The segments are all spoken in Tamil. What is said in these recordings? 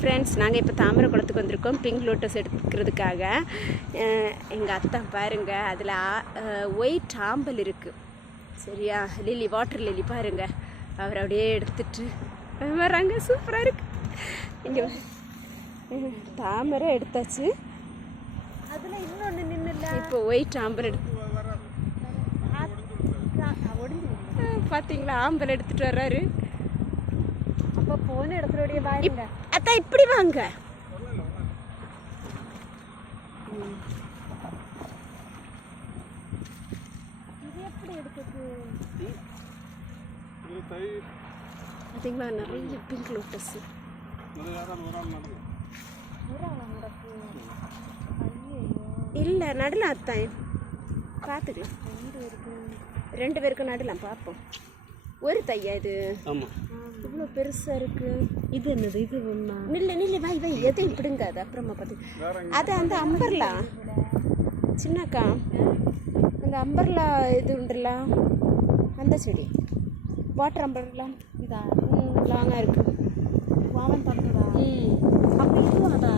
ஃப்ரெண்ட்ஸ், நாங்கள் இப்போ தாமரை குளத்துக்கு வந்திருக்கோம் பிங்க் லோட்டஸ் எடுக்கிறதுக்காக. எங்கள் அத்தை பாருங்கள், அதில் ஒயிட் ஆம்பல் இருக்குது. சரியா, லில்லி, வாட்டர் லில்லி பாருங்கள். அவர் அப்படியே எடுத்துட்டு வராங்க. சூப்பராக இருக்குது. இங்கே தாமரை எடுத்தாச்சு. அதில் இன்னொன்று நின்றுல இப்போ ஒயிட் ஆம்பல் பார்த்தீங்களா, ஆம்பல் எடுத்துகிட்டு வர்றாரு. அப்போ போன இடத்துடைய பாருங்க. அதான் இப்படி வாங்க. இது எப்படி எடுக்குது பார்த்தீங்களா, நிறைய பிங்க் லோட்டஸ். இல்லை, நடலாம் அத்தான், பார்த்துக்கலாம். ரெண்டு பேருக்கும் நடலாம், பார்ப்போம். ஒரு தையா இது? ஆமாம், இவ்வளோ பெருசாக இருக்குது. இது என்னது? இது ஒன்றா? நில்லு வை எதையும் இப்படிங்க. அது அப்புறமா பார்த்து அது அந்த அம்பர்லா சின்னக்கா, அந்த அம்பர்லா இது உண்டுல, அந்த செடி வாட்டர் அம்பர்லா. இதா லாங்காக இருக்குது. வாவன் தந்ததா? அப்போ இதுவும் அதா?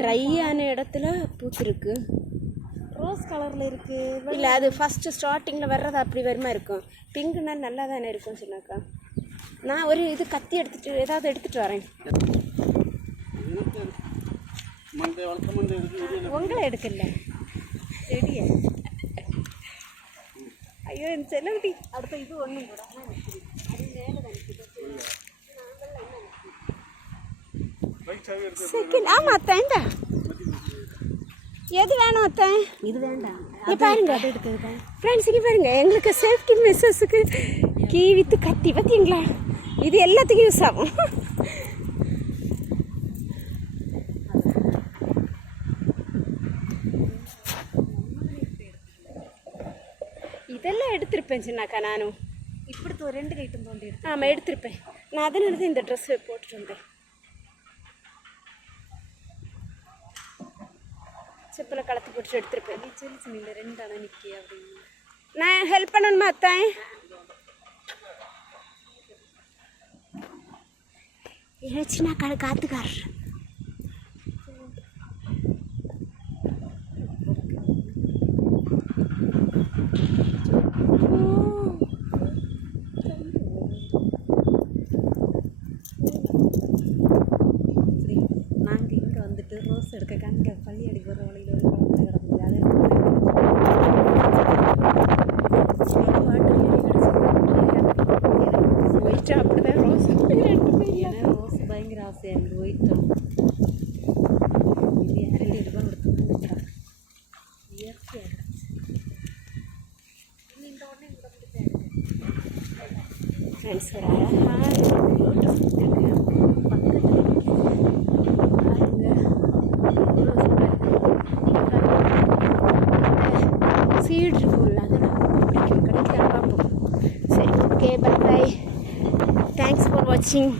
ட்ரையான இடத்துல பூத்துருக்கு. ரோஸ் கலரில் இருக்குது. இல்லை, அது ஃபஸ்ட்டு ஸ்டார்டிங்கில் வர்றது அப்படி வருமா இருக்கும். பிங்க்குனா நல்லா தானே இருக்கும் சொன்னாக்கா. நான் ஒரு இது கத்தி ஏதாவது எடுத்துகிட்டு வரேன். உங்களை எடுக்கல செடியை. ஐயோ, என் செல்லகுட்டி. அடுத்த இது ஒன்றும் கூட அது மேலே தான் செகண்ட். ஆமாம் அத்தேன், எது வேணும் அத்தேன்? இது வேண்டாம். இது பாருங்க எடுக்கிறது ஃப்ரெண்ட்ஸ், இங்கே பாருங்க. எங்களுக்கு சேஃப்டி மெஷர்ஸுக்கு கீ வித்து கத்தி பார்த்தீங்களா, இது எல்லாத்துக்கும் யூஸ் ஆகும். இதெல்லாம் எடுத்திருப்பேன் சின்னாக்கா. நானும் இப்படி ஒரு 2 ஐட்டம் தோண்டி எடுத்து. ஆமாம், எடுத்திருப்பேன். நான் அதனால தான் இந்த ட்ரெஸ் போட்டுட்டு வந்தேன். செப்பில் கலத்து போட்டு எடுத்திருப்பேன். நீ சொல்லி இல்லை 2 அணை நிற்கி அப்படின்னு. நான் ஹெல்ப் பண்ணணுமா அத்தான்? ஏச்சுனா காத்துக்கார். நாங்கள் இங்கே வந்துட்டு ரோஸ் எடுக்க கண்க பள்ளி அடி போகிற வழியில் ஒரு குழந்தை கிடக்குது. அது ஒயிட்டா அப்படிதான் ரோஸ். ஏன்னா ரோஸ் பயங்கர ஆசை எனக்கு. ஒயிட்டும் இது 2 ரூபாய் கொடுத்து வந்துட்டான். இயற்கையாக இந்த உடனே கூட கொடுத்தேன். ஃப்ரெண்ட்ஸ், ஒரு அழகான லோட்டஸ் இருக்கு பக்கத்தில். சீடு இருக்கும்ல, அது ரொம்ப பிடிக்கும். கிடைக்கலாம் பார்ப்போம். சரி, ஓகே, பை. தேங்க்ஸ் ஃபார் வாட்சிங்.